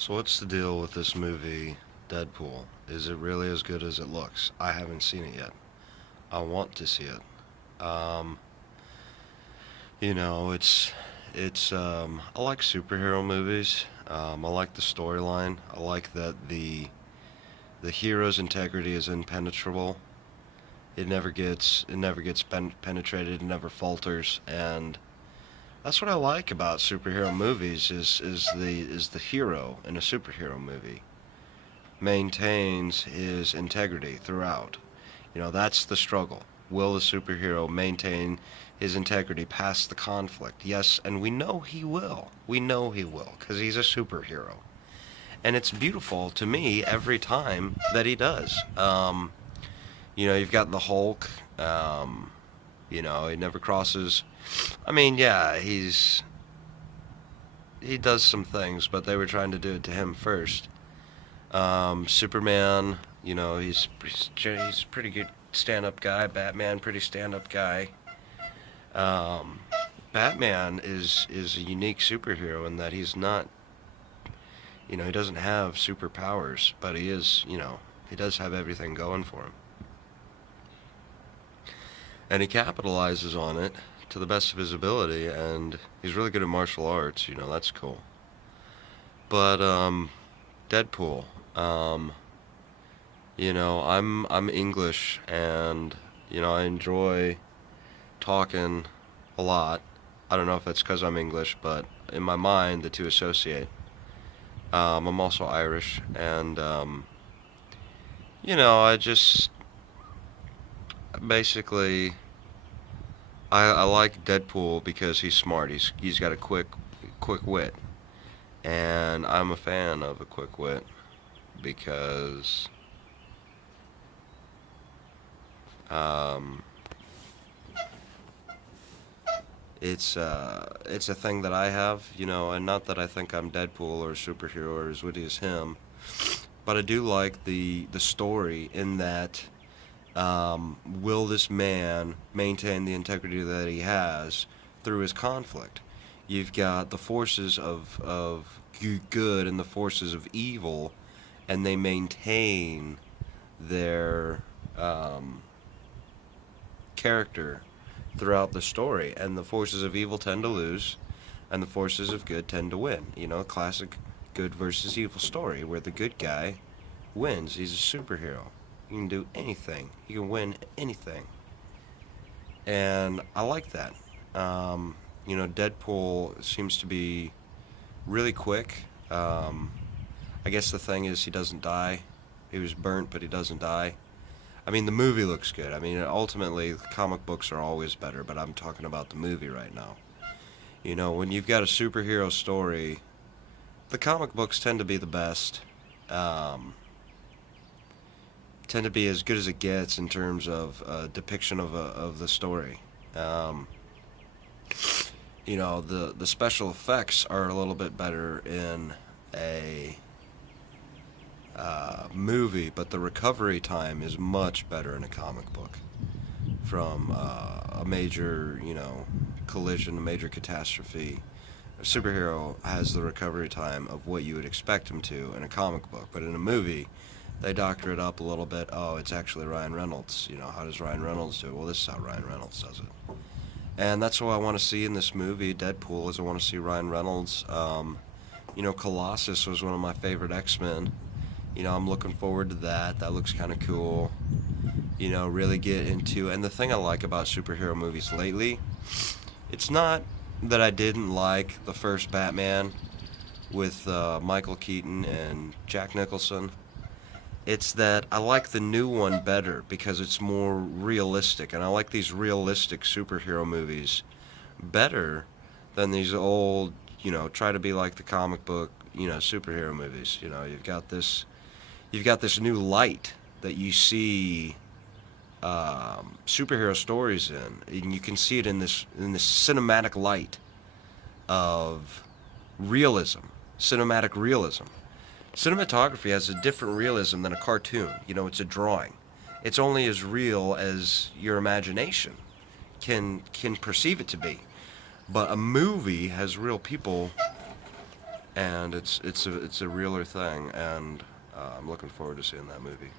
So what's the deal with this movie, Deadpool? Is it really as good as it looks? I haven't seen it yet. I want to see it. It's I like superhero movies. I like the storyline. I like that the hero's integrity is impenetrable. It never gets penetrated. It never falters, and that's what I like about superhero movies. Is the hero in a superhero movie maintains his integrity throughout. That's the struggle. Will the superhero maintain his integrity past the conflict? Yes, and we know he will. We know he will because he's a superhero. And it's beautiful to me every time that he does. You've got the Hulk. He never crosses. I mean, yeah, he does some things, but they were trying to do it to him first. Superman, he's a pretty good stand-up guy. Batman, pretty stand-up guy. Um, Batman is a unique superhero in that he's not, he doesn't have superpowers, but he does have everything going for him, and he capitalizes on it to the best of his ability, and he's really good at martial arts. That's cool. But Deadpool. Um, I'm English, and I enjoy talking a lot. I don't know if that's because I'm English, but in my mind, the two associate. I'm also Irish, and I just basically I like Deadpool because he's smart. He's got a quick wit, and I'm a fan of a quick wit because um, it's a thing that I have, and not that I think I'm Deadpool or a superhero or as witty as him, but I do like the story in that will this man maintain the integrity that he has through his conflict? You've got the forces of good and the forces of evil, and they maintain their character throughout the story. And the forces of evil tend to lose, and the forces of good tend to win. Classic good versus evil story where the good guy wins. He's a superhero. He can do anything. He can win anything. And I like that. Deadpool seems to be really quick. I guess the thing is he doesn't die. He was burnt, but he doesn't die. I mean, the movie looks good. I mean, ultimately, comic books are always better, but I'm talking about the movie right now. When you've got a superhero story, the comic books tend to be the best. Um, Tend to be as good as it gets in terms of depiction of the story. Um, the special effects are a little bit better in a movie, but the recovery time is much better in a comic book from a major, collision, a major catastrophe. A superhero has the recovery time of what you would expect him to in a comic book, but in a movie, they doctor it up a little bit. Oh, it's actually Ryan Reynolds. How does Ryan Reynolds do it? Well, this is how Ryan Reynolds does it. And that's what I want to see in this movie, Deadpool, is I want to see Ryan Reynolds. Colossus was one of my favorite X-Men. I'm looking forward to that. That looks kind of cool. Really get into. And the thing I like about superhero movies lately, it's not that I didn't like the first Batman with Michael Keaton and Jack Nicholson. It's that I like the new one better because it's more realistic, and I like these realistic superhero movies better than these old, try to be like the comic book, superhero movies. You've got this new light that you see superhero stories in, and you can see it in this cinematic light of realism, cinematic realism. Cinematography has a different realism than a cartoon. It's a drawing. It's only as real as your imagination can perceive it to be. But a movie has real people and it's a realer thing, and I'm looking forward to seeing that movie.